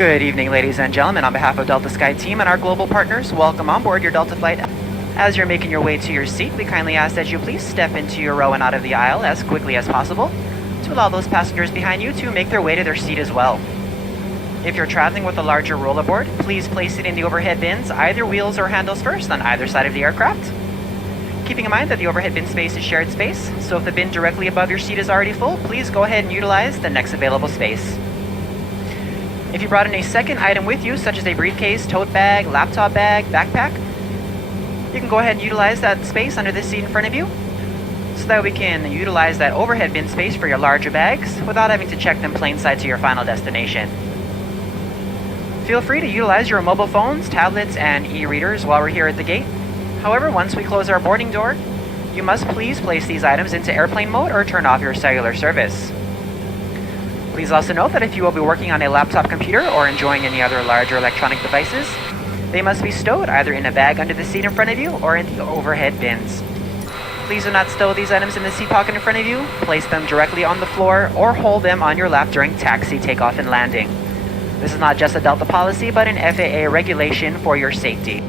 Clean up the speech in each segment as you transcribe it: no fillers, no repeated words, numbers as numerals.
Good evening, ladies and gentlemen. On behalf of Delta Sky Team and our global partners, welcome on board your Delta flight. As you're making your way to your seat, we kindly ask that you please step into your row and out of the aisle as quickly as possible to allow those passengers behind you to make their way to their seat as well. If you're traveling with a larger rollerboard, please place it in the overhead bins, either wheels or handles first on either side of the aircraft. Keeping in mind that the overhead bin space is shared space, so if the bin directly above your seat is already full, please go ahead and utilize the next available space. If you brought in a second item with you, such as a briefcase, tote bag, laptop bag, backpack, you can go ahead and utilize that space under the seat in front of you so that we can utilize that overhead bin space for your larger bags without having to check them plain sight to your final destination. Feel free to utilize your mobile phones, tablets, and e-readers while we're here at the gate. However, once we close our boarding door, you must please place these items into airplane mode or turn off your cellular service. Please also note that if you will be working on a laptop computer or enjoying any other larger electronic devices, they must be stowed either in a bag under the seat in front of you or in the overhead bins. Please do not stow these items in the seat pocket in front of you, place them directly on the floor, or hold them on your lap during taxi, takeoff, and landing. This is not just a Delta policy, but an FAA regulation for your safety.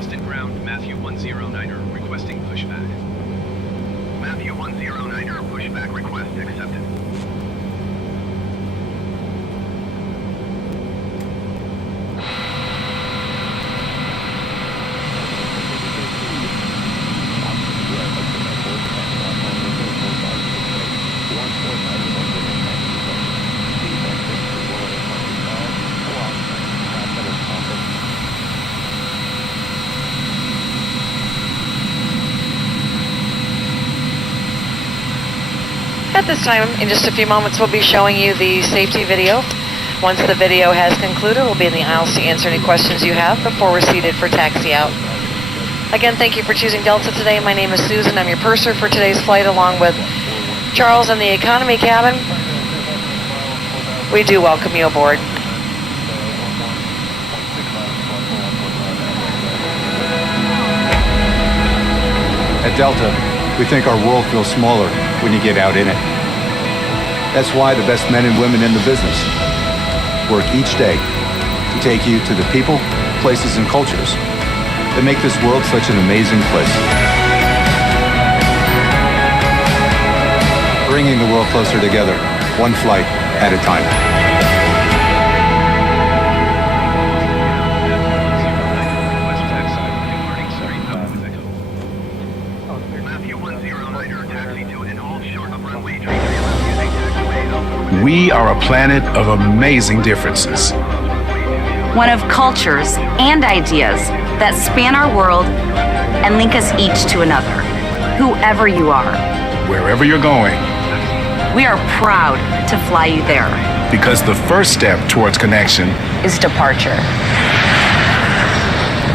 Boston ground, Matthew 109er, requesting pushback. Matthew 109er, pushback request accepted. At this time, in just a few moments, we'll be showing you the safety video. Once the video has concluded, we'll be in the aisles to answer any questions you have before we're seated for taxi out. Again, thank you for choosing Delta today. My name is Susan. I'm your purser for today's flight, along with Charles in the economy cabin. We do welcome you aboard. At Delta, we think our world feels smaller when you get out in it. That's why the best men and women in the business work each day to take you to the people, places, and cultures that make this world such an amazing place. Bringing the world closer together, one flight at a time. We are a planet of amazing differences. One of cultures and ideas that span our world and link us each to another, whoever you are. Wherever you're going, We are proud to fly you there. because the first step towards connection, Is departure.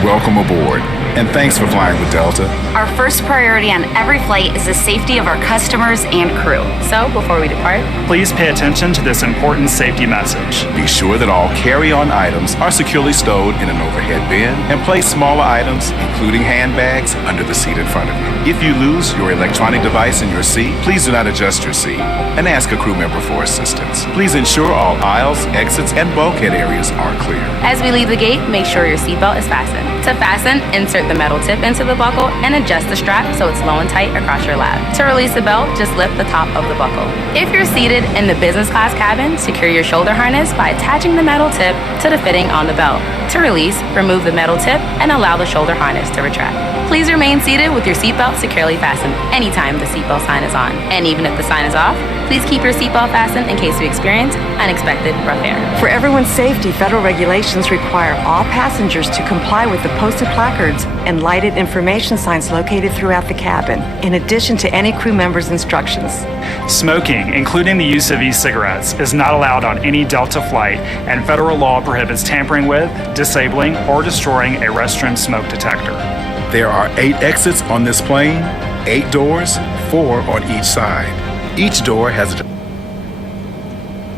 welcome aboard. And thanks for flying with Delta. Our first priority on every flight is the safety of our customers and crew. So, before we depart, Please pay attention to this important safety message. Be sure that all carry-on items are securely stowed in an overhead bin, and place smaller items, including handbags, under the seat in front of you. If you lose your electronic device in your seat, please do not adjust your seat and ask a crew member for assistance. Please ensure all aisles, exits, and bulkhead areas are clear. As we leave the gate, make sure your seatbelt is fastened. To fasten, insert the metal tip into the buckle and adjust the strap so it's low and tight across your lap. To release the belt, just lift the top of the buckle. If you're seated in the business class cabin, secure your shoulder harness by attaching the metal tip to the fitting on the belt. To release, remove the metal tip and allow the shoulder harness to retract. Please remain seated with your seatbelt securely fastened anytime the seatbelt sign is on. And even if the sign is off, please keep your seatbelt fastened in case we experience unexpected rough air. For everyone's safety, federal regulations require all passengers to comply with the posted placards and lighted information signs located throughout the cabin, in addition to any crew member's instructions. Smoking, including the use of e-cigarettes, is not allowed on any Delta flight, and federal law prohibits tampering with, disabling, or destroying a restroom smoke detector. There are 8 exits on this plane, 8 doors, 4 on each side. Each door has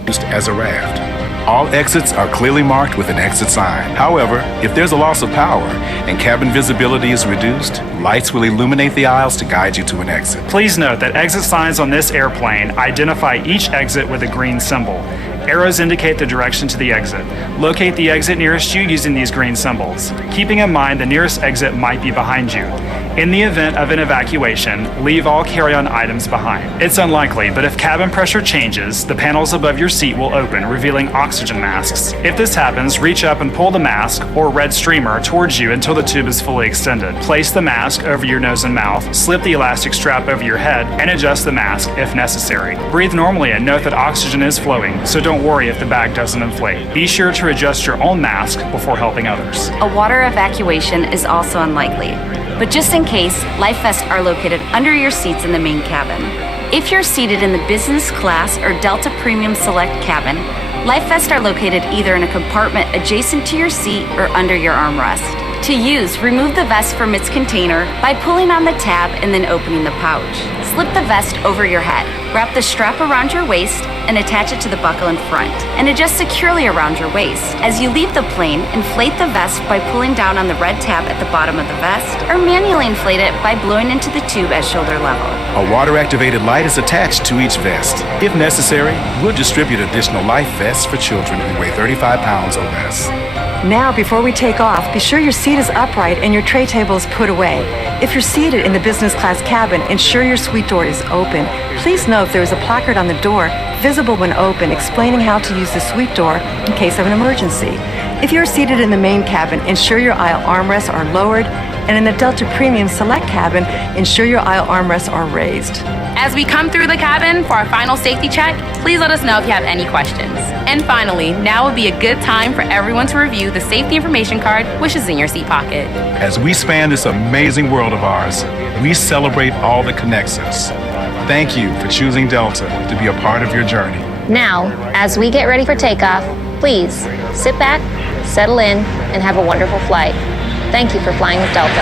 used as a raft. All exits are clearly marked with an exit sign. However, if there's a loss of power and cabin visibility is reduced, lights will illuminate the aisles to guide you to an exit. Please note that exit signs on this airplane identify each exit with a green symbol. Arrows indicate the direction to the exit. Locate the exit nearest you using these green symbols, keeping in mind the nearest exit might be behind you. In the event of an evacuation, leave all carry-on items behind. It's unlikely, but if cabin pressure changes, the panels above your seat will open, revealing oxygen masks. If this happens, reach up and pull the mask or red streamer towards you until the tube is fully extended. Place the mask over your nose and mouth, slip the elastic strap over your head, and adjust the mask if necessary. Breathe normally and note that oxygen is flowing, so don't worry if the bag doesn't inflate. Be sure to adjust your own mask before helping others. a water evacuation is also unlikely. But just in case, life vests are located under your seats in the main cabin. If you're seated in the business class or Delta Premium Select cabin, life vests are located either in a compartment adjacent to your seat or under your armrest. To use, remove the vest from its container by pulling on the tab and then opening the pouch. Slip the vest over your head. Wrap the strap around your waist and attach it to the buckle in front, and adjust securely around your waist. As you leave the plane, inflate the vest by pulling down on the red tab at the bottom of the vest, or manually inflate it by blowing into the tube at shoulder level. A water-activated light is attached to each vest. If necessary, we'll distribute additional life vests for children who weigh 35 pounds or less. Now, before we take off, be sure your seat is upright and your tray table is put away. If you're seated in the business class cabin, ensure your suite door is open. Please note there is a placard on the door, visible when open, explaining how to use the suite door in case of an emergency. If you're seated in the main cabin, ensure your aisle armrests are lowered, and in the Delta Premium Select cabin, ensure your aisle armrests are raised. As we come through the cabin for our final safety check, please let us know if you have any questions. And finally, now would be a good time for everyone to review the safety information card, which is in your seat pocket. As we span this amazing world of ours, we celebrate all that connects us. Thank you for choosing Delta to be a part of your journey. Now, as we get ready for takeoff, please sit back, settle in, and have a wonderful flight. Thank you for flying with Delta.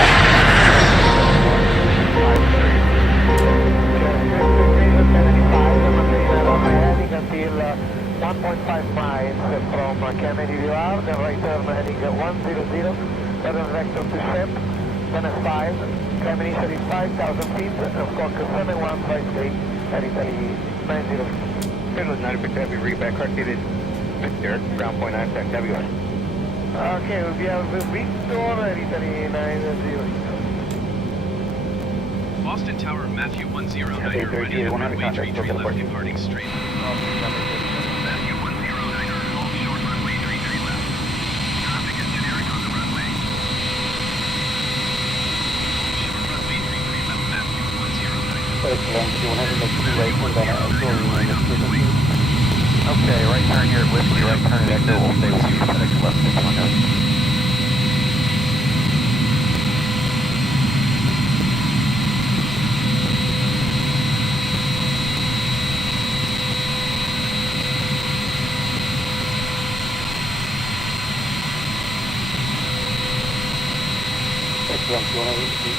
1.55 from Kennedy VR, then right turn heading 100, turn vector to SHIP, then a 5, Kennedy heading 5,000 feet, Squawk 7153, at Italy 90. Finland 90 heavy, read back corrected, Victor, ground point 9, WS. Okay, we have Victor at Italy 90. Boston Tower, Matthew 109er, ready at runway 33 left, departing straight. Matthew 109er, hold short runway 33 left. Traffic is generic on the runway. Short runway 33 left, Matthew 109er. Okay, right turn here at Whiskey, right turn at Echo, we'll stay with you, FedEx left 610.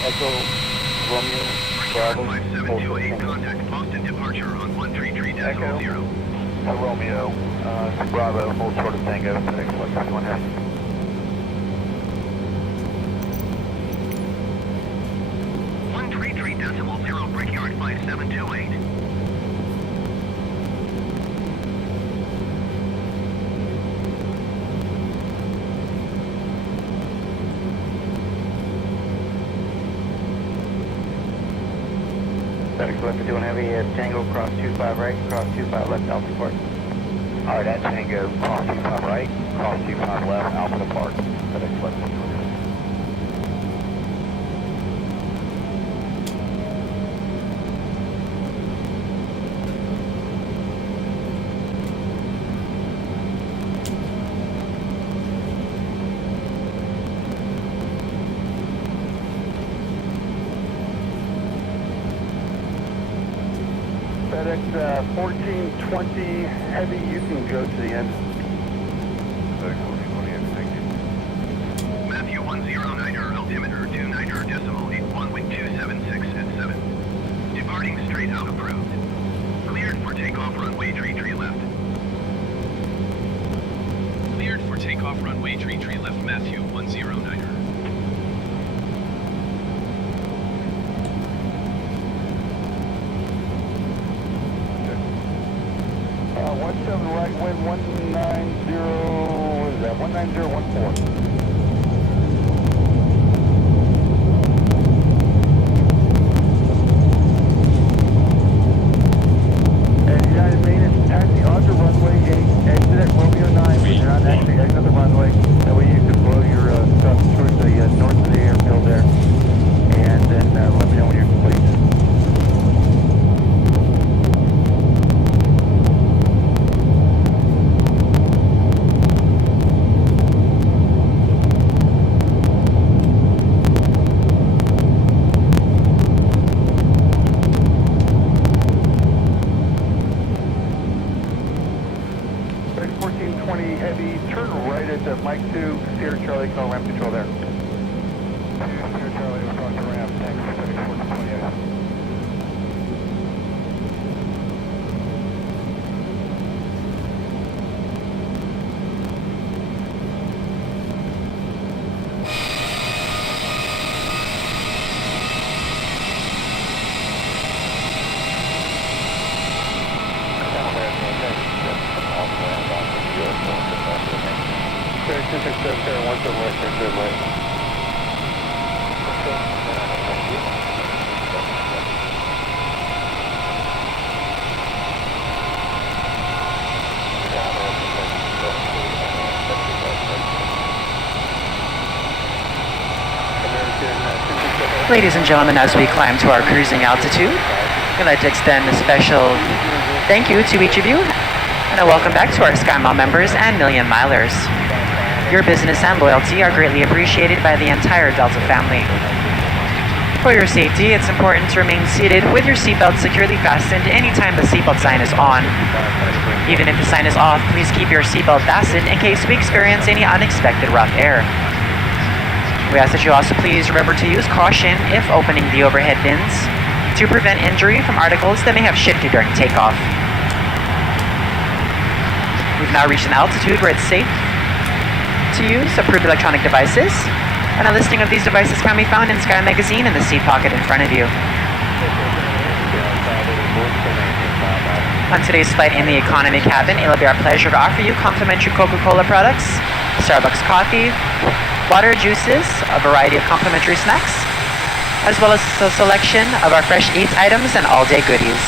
Echo, Romeo, Bravo, 5728, contact Boston departure on 133.0. Echo, Romeo, Bravo, hold short of Tango, FedEx left 610. Brickyard 5728. FedEx left doing heavy at Tango, cross 25 right, cross 25 left, Alpha Park. Alright, at Tango, cross 25 right, cross 25 left, Alpha Park. FedEx left. FedEx 1420 heavy, you can go to the end. FedEx 1420 heavy, thank you. Matthew 109er, altimeter 29er, decimal 81 with 276 at 7. Departing straight out approved. Cleared for takeoff runway 33 left. Cleared for takeoff runway 33 left, Matthew 109er. 17 right, wind 190, what is that, 19014. Mike 2, Sierra Charlie, call ramp control there. 2, Sierra Charlie, across the ramp, thanks, FedEx 1428. Ladies and gentlemen, as we climb to our cruising altitude, we'd like to extend a special thank you to each of you, and a welcome back to our SkyMile members and Million Milers. Your business and loyalty are greatly appreciated by the entire Delta family. For your safety, it's important to remain seated with your seatbelt securely fastened anytime the seatbelt sign is on. Even if the sign is off, please keep your seatbelt fastened in case we experience any unexpected rough air. We ask that you also please remember to use caution if opening the overhead bins to prevent injury from articles that may have shifted during takeoff. We've now reached an altitude where it's safe to use approved electronic devices, and a listing of these devices can be found in Sky Magazine in the seat pocket in front of you. On today's flight in the economy cabin, it'll be our pleasure to offer you complimentary Coca-Cola products, Starbucks coffee, water, juices, a variety of complimentary snacks, as well as a selection of our fresh eats items and all-day goodies.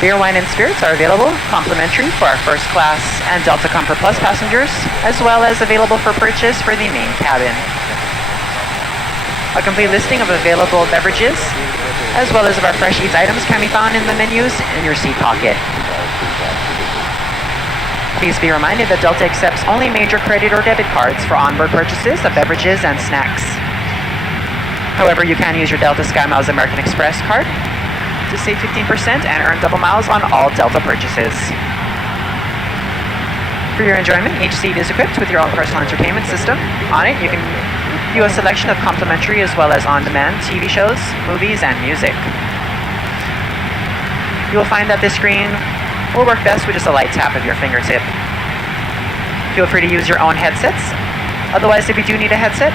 Beer, wine, and spirits are available complimentary for our first class and Delta Comfort Plus passengers, as well as available for purchase for the main cabin. A complete listing of available beverages, as well as of our fresh eats items, can be found in the menus in your seat pocket. Please be reminded that Delta accepts only major credit or debit cards for onboard purchases of beverages and snacks. However, you can use your Delta SkyMiles American Express card to save 15% and earn double miles on all Delta purchases. For your enjoyment, each seat is equipped with your own personal entertainment system. On it, you can view a selection of complimentary as well as on-demand TV shows, movies, and music. You will find that this screen will work best with just a light tap of your fingertip. Feel free to use your own headsets. Otherwise, if you do need a headset,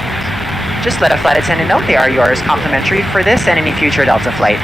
just let a flight attendant know they are yours complimentary for this and any future Delta flight.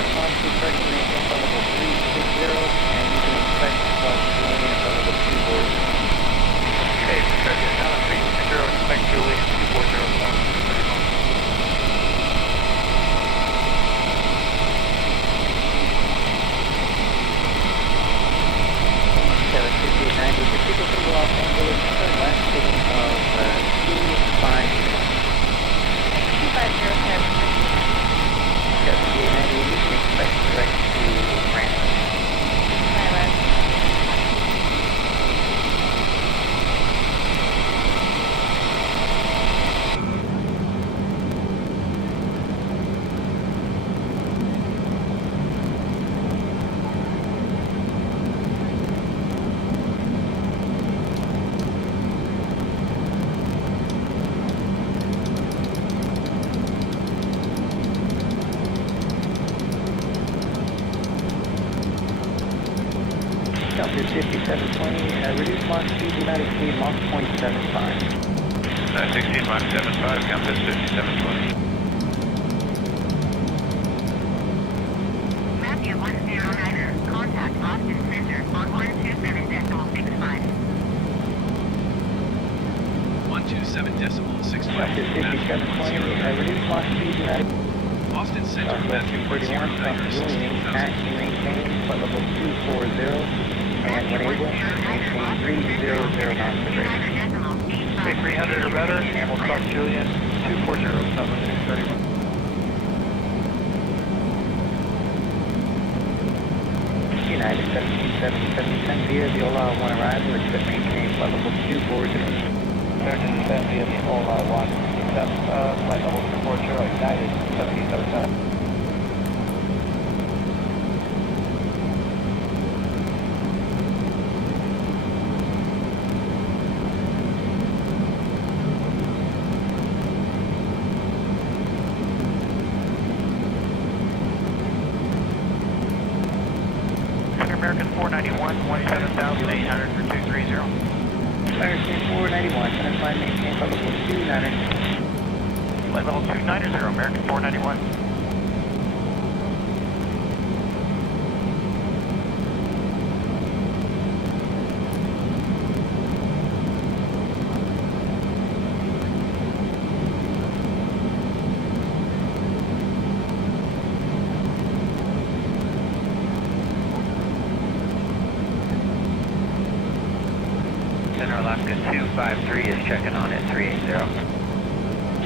Expect Julie, 2407. Delta 5720, reduce Mach speed, United speed, Mach 0.75. 16 Mach 75, Compass 5720. Matthew 109er, contact Austin Center on 127.65. 127.65. Delta 5720, reduce Mach speed, United Austin Center, Matthew 109er, 16,000. Taxi maintain, flight level 240, and when able, maintain 300 knots per rate. Say 300 or better, and we'll start Julian 240, 7631. United 1777 via Viola 1 arrival, expect maintain flight level 240. 13% via Viola 1, flight level 240, United 1777. American 491, 27,800 for 230. American 491, center flight maintain flight level 290. Flight level 290, American 491. Center Alaska 253 is checking on at 380.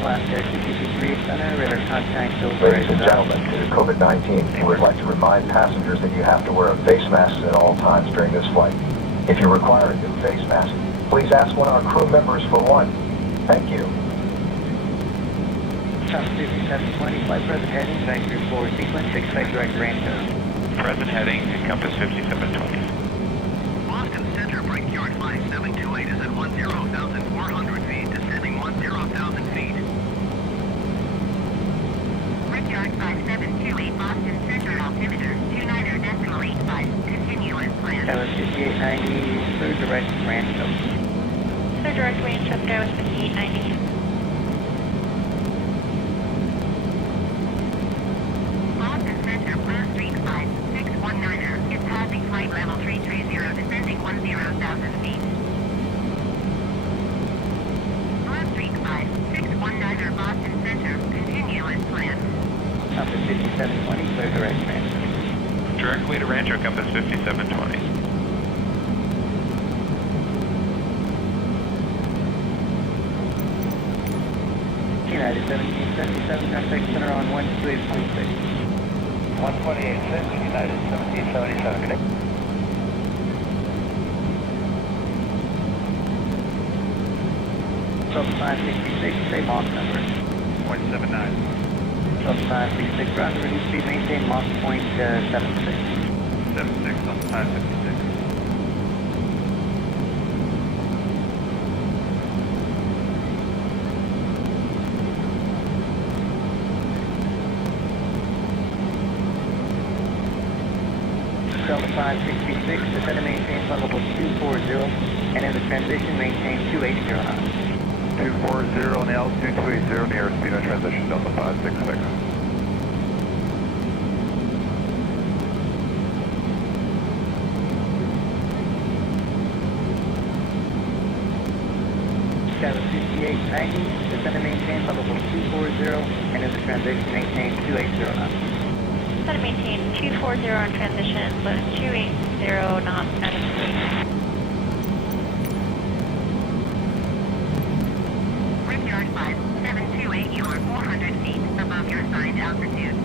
Alaska 223 Center, radar contact over. Ladies and gentlemen, due to COVID-19, we would like to remind passengers that you have to wear a face mask at all times during this flight. If you require a new face mask, please ask one of our crew members for one. Thank you. South 5720, flight present heading, vector 4 sequence, expect direct range. Present heading, Compass 5720. Boston Center, Brickyard 5728 is at 10,400 feet, descending 10,000 feet. Brickyard 5728, Boston Center, altimeter 29.85, continue as planned. Dallas 5890, third direct range. Third direct range up Dallas 5890. Boston Center, Blue Street 5619er, is passing flight level 330, descending 10,000 feet. Blue Street 5619er, Boston Center, continue as planned. Compass 5720, clear direct range. Directly to Rancho, Compass 5720. United 1777, contact center on 128.6. 128.6, United 1777. Good day. Sub 566, same Mach number. 0.79. Sub 566, ground reduce speed, maintain Mach 0.76. 76 on 556. Delta 566, descend and maintain flight level 240, and in the transition maintain 280 knots. 240 on the altitude, 280 near speed on transition, Delta 566. 290, descend and maintain level 240, and in the transition maintain 280 knots. Descend and maintain 240 on transition, load 280 knots out of speed. Brickyard 5728, you are 400 feet above your assigned altitude.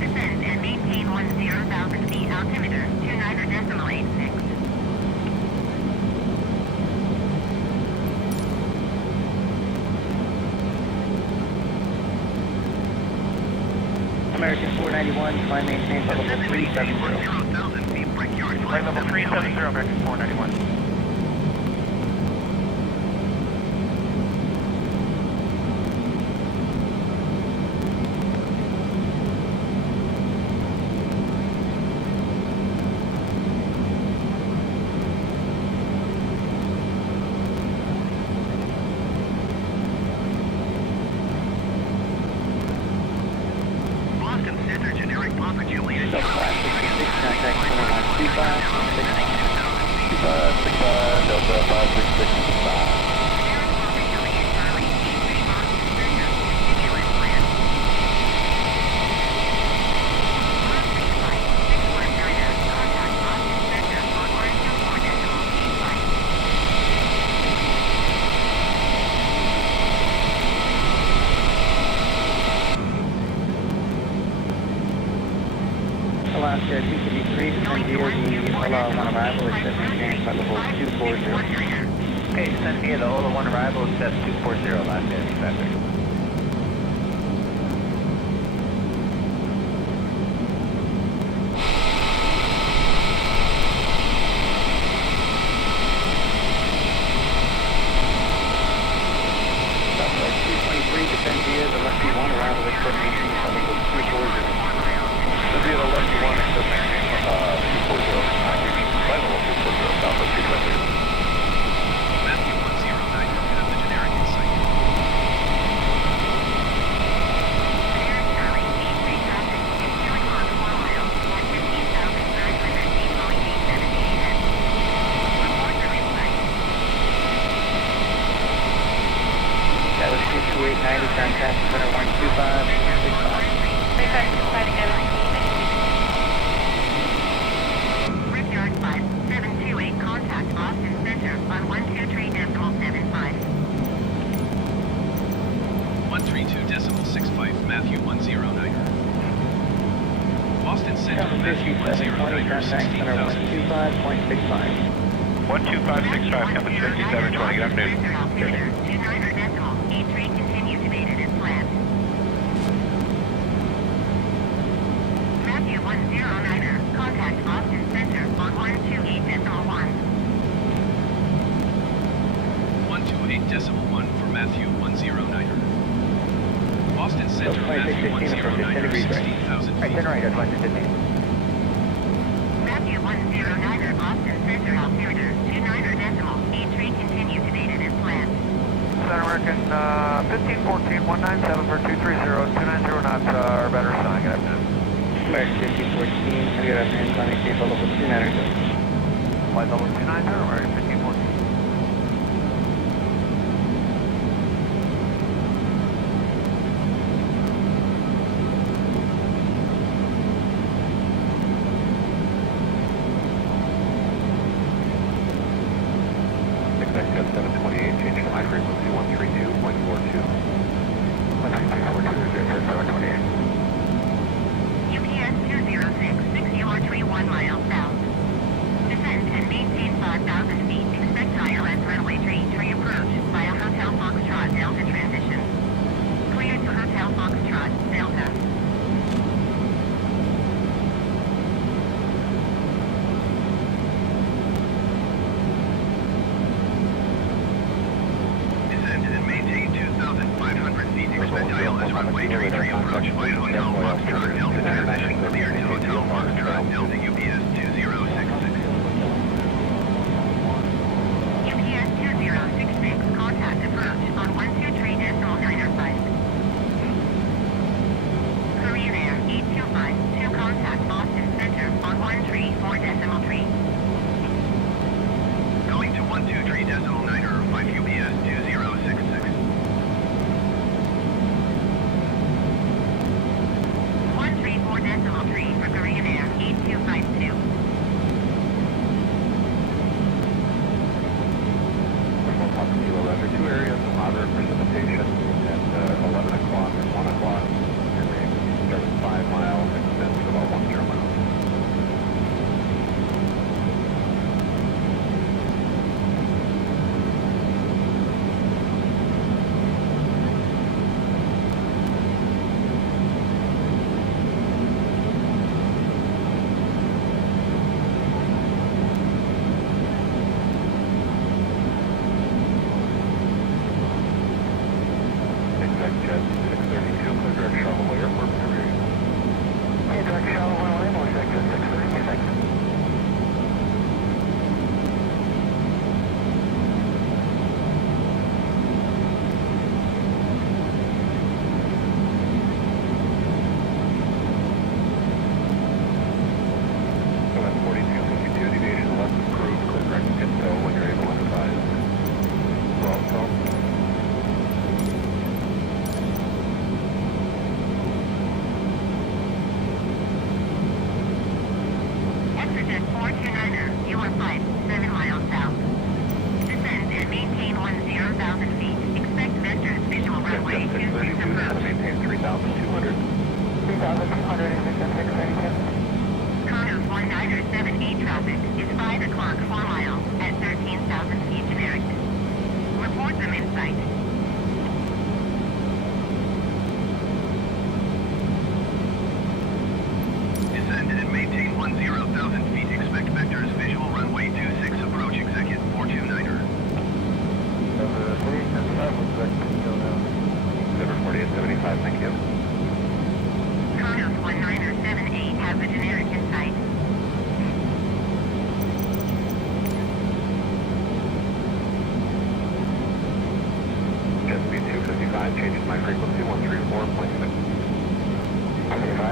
Descend and maintain 10,000 feet altimeter, 29.86. American 491, climb maintain level 370. Flight level 370, American 491. Boston Center, generic Papa Juliet. Contact 4125, Delta 566. Alaska 253, descend via the Ola 1 arrival, accept maintain flight level 240. Okay, descend via the Ola 1 arrival, accept 240, Alaska dispatcher. Southwest 223, descend via the Lucky 1 arrival, accept maintain flight level 240. Via the left 1, accept maintain 240. Flight level 240, Southwest 223. Matthew 109, you have the generic in sight. That was 5890, contact center 12565. Brickyard 5728, contact Boston Center on 123.75. 132.65, Matthew 109. Boston Center, Matthew 5720, 109, contact center 125.65. 12565, coming 5720, good afternoon. Altimeter 29.83, continue to date as planned. Matthew 109er, contact Boston Center on 128.1. 128.1 for Matthew 109er. Boston Center, Matthew 109er, 16,000 feet. Itinerary at 115. Matthew 109er, Boston Center, altimeter 29.83, continue to date as planned. Center American 1514, 197 for 230, 290 knots are better sign, good afternoon. American 1514, good afternoon, climbing safe level 290. Flight level 290, American 1514. UPS 206, 6 you are 21 miles south. Descend and maintain 5,000 feet.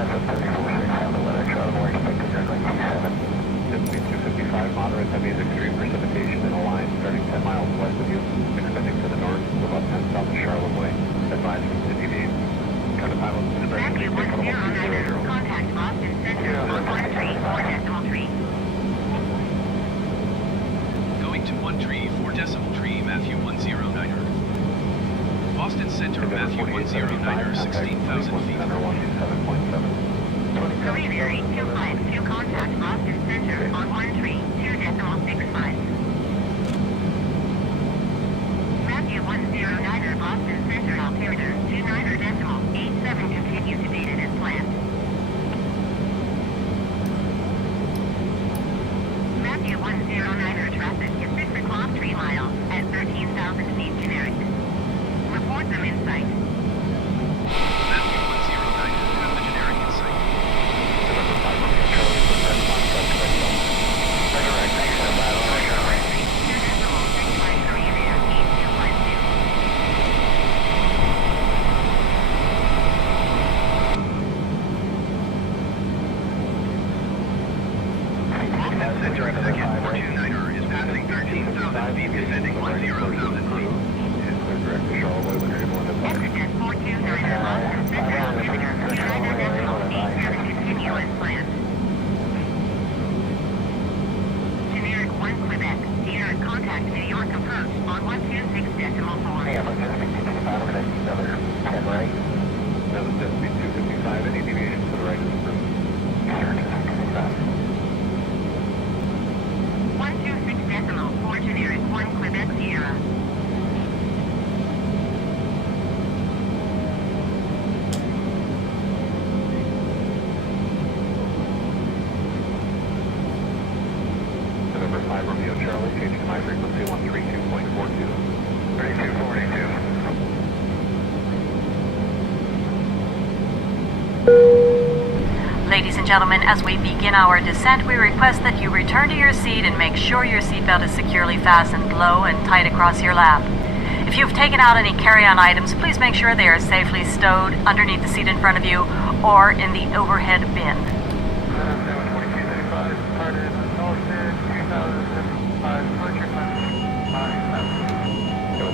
Speed 255, moderate heavy is extreme precipitation in a line starting 10 miles west of you, extending to the north to about 10 south of Charlotte Way. Advise to deviate. Turn the pilot to the Matthew 109, contact Boston Center on 134.3. Going to 134.3, Matthew 109er. Boston Center, Matthew 109er, 16,000 feet. Korean Air 8252, contact Boston Center on 132.65. Matthew 109er, Boston Center, altimeter 29.87, continue to date as planned. Matthew 109er, traffic is 6 o'clock 3 miles at 13,000 feet generic. Report them in sight. Matthew 109er, have the generic in sight. Center Executive 429er is passing 13,000 feet, descending 10,000 feet. Executive 429er, Boston Center, altimeter 29.87, continue as planned. Generic 1 Quebec, Sierra, contact New York approach on 126.4. Hey, I'm going to another 10 right. Another speed 255, any deviation to the right is approved. 126.4, generic 1 Quebec, Sierra. November 5 Romeo Charlie, changing my frequency 132.42. 3242. Ladies and gentlemen, as we begin our descent, we request that you return to your seat and make sure your seatbelt is securely fastened low and tight across your lap. If you've taken out any carry-on items, please make sure they are safely stowed underneath the seat in front of you or in the overhead bin.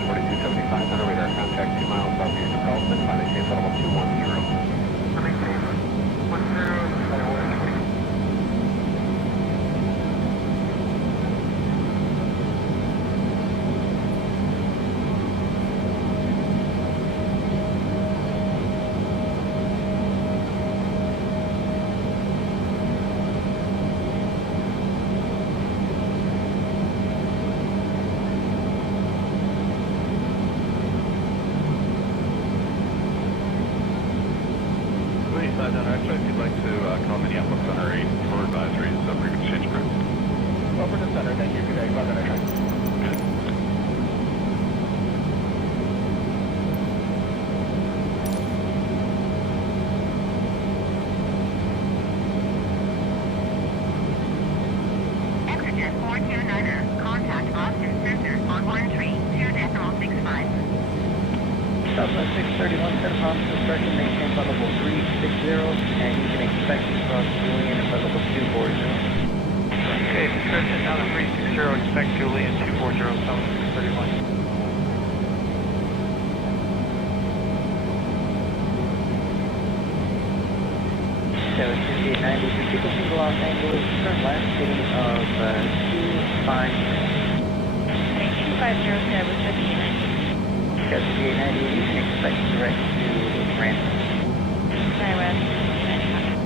4275, on our radar contact 2 miles southeast of Carlson, maintain level 210. If you'd like to call Minneapolis Center 8 for advisories, frequency change approved. Over to center, thank you. Good day. Bye, Center. Executive 429er, contact Boston Center on 132.65. Southwest 631, set pump construction, maintain level 360, and you can expect to cross Julian at level 240. Okay, construction down to 360, expect Julian 240, Southwest 631. So it's 5890, frequency to Los Angeles, current last speed of 250. 250, Service 5890. Got 5890, you can expect direct to Ransom. Skywest 5995.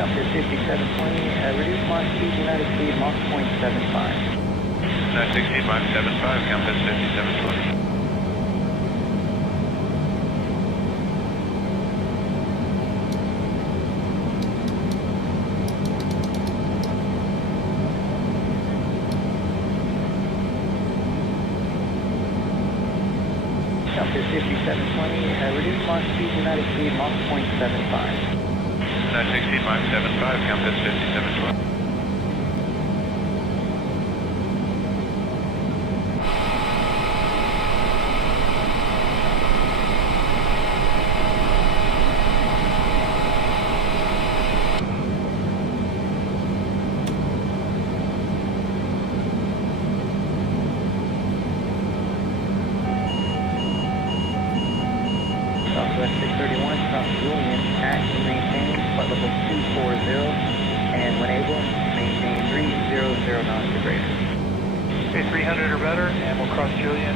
Delta 5720, reduce Mach speed, United speed, Mach 0.75. United speed Mach 75, Compass 5720. Delta 5720, reduce Mach speed, United speed, Mach 0.75. United speed Mach 75, Compass 5720. across Julian, taxi maintain flight level 240, and when able, maintain 300 knots or greater. Okay, 300 or better, and we'll cross Julian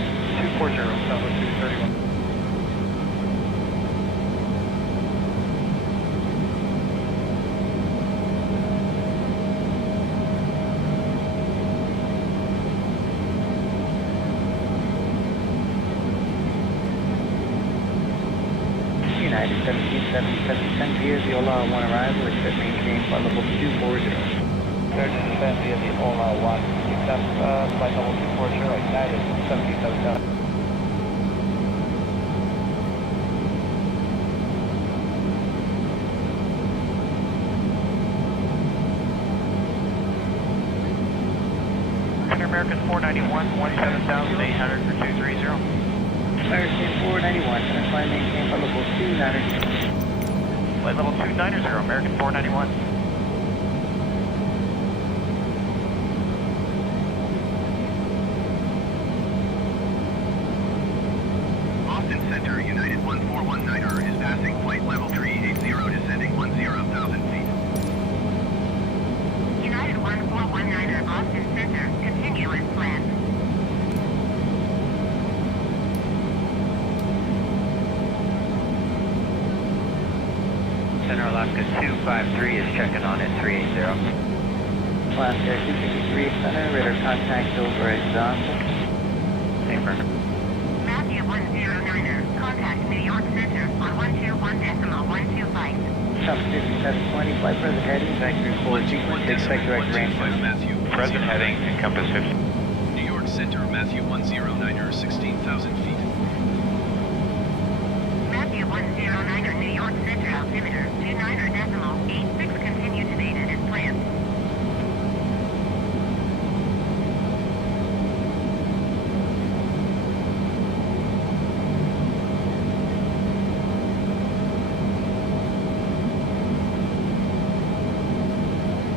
240, Southwest 231. United 1777 via the Ola 1 arrival, expect maintain flight level 240. Clear to descend via the Ola 1, accept flight level 240, United 1777. American 491, 17,800 for 230. American 491, and flight maintain flight level 290. Flight level 290, American 491. Austin Center, United 1419er is passing flight level 380, descending 10,000 feet. United 1419er, Austin Center, continue as planned. Center Alaska 253 is checking on it, 380. Alaska 253 Center, radar contact over exhausted. Matthew 109er, contact New York Center on 121.125. Top 5720, flight present heading, vector forward sequence, expect direct range. Matthew, Present heading, encompass 50. New York Center, Matthew 109er, 16,000 feet. Matthew 109er, New York Center, altimeter 29.1.